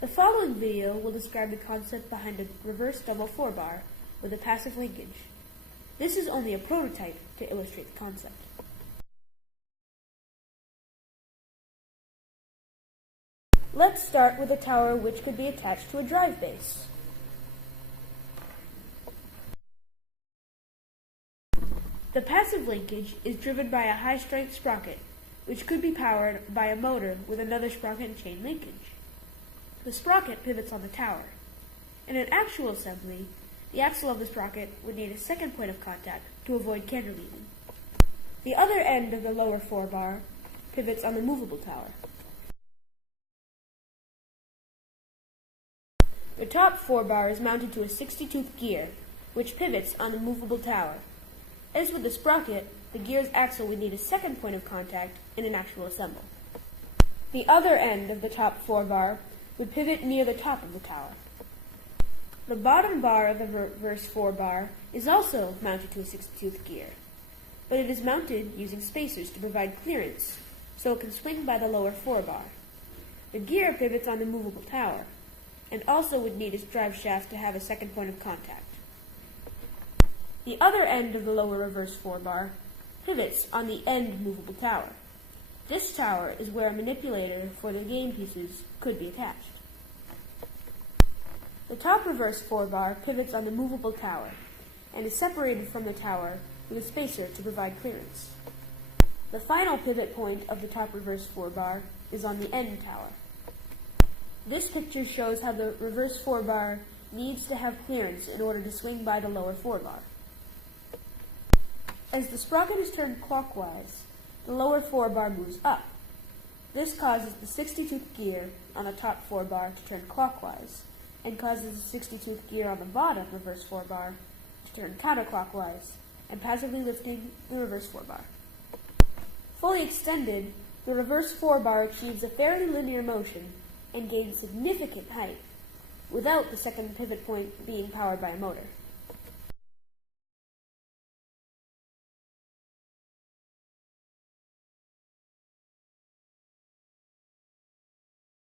The following video will describe the concept behind a reverse double 4-bar with a passive linkage. This is only a prototype to illustrate the concept. Let's start with a tower which could be attached to a drive base. The passive linkage is driven by a high-strength sprocket, which could be powered by a motor with another sprocket and chain linkage. The sprocket pivots on the tower. In an actual assembly, the axle of the sprocket would need a second point of contact to avoid cantilevering. The other end of the lower 4-bar pivots on the movable tower. The top 4-bar is mounted to a 60-tooth gear, which pivots on the movable tower. As with the sprocket, the gear's axle would need a second point of contact in an actual assembly. The other end of the top 4-bar would pivot near the top of the tower. The bottom bar of the reverse 4-bar is also mounted to a 60-tooth gear, but it is mounted using spacers to provide clearance, so it can swing by the lower 4-bar. The gear pivots on the movable tower, and also would need its drive shaft to have a second point of contact. The other end of the lower reverse 4-bar pivots on the end movable tower. This tower is where a manipulator for the game pieces could be attached. The top reverse 4-bar pivots on the movable tower and is separated from the tower with a spacer to provide clearance. The final pivot point of the top reverse 4-bar is on the end tower. This picture shows how the reverse 4-bar needs to have clearance in order to swing by the lower 4-bar. As the sprocket is turned clockwise, the lower 4-bar moves up. This causes the 60-tooth gear on the top 4-bar to turn clockwise, and causes the 60-tooth gear on the bottom reverse 4-bar to turn counterclockwise, and passively lifting the reverse 4-bar. Fully extended, the reverse 4-bar achieves a fairly linear motion and gains significant height, without the second pivot point being powered by a motor.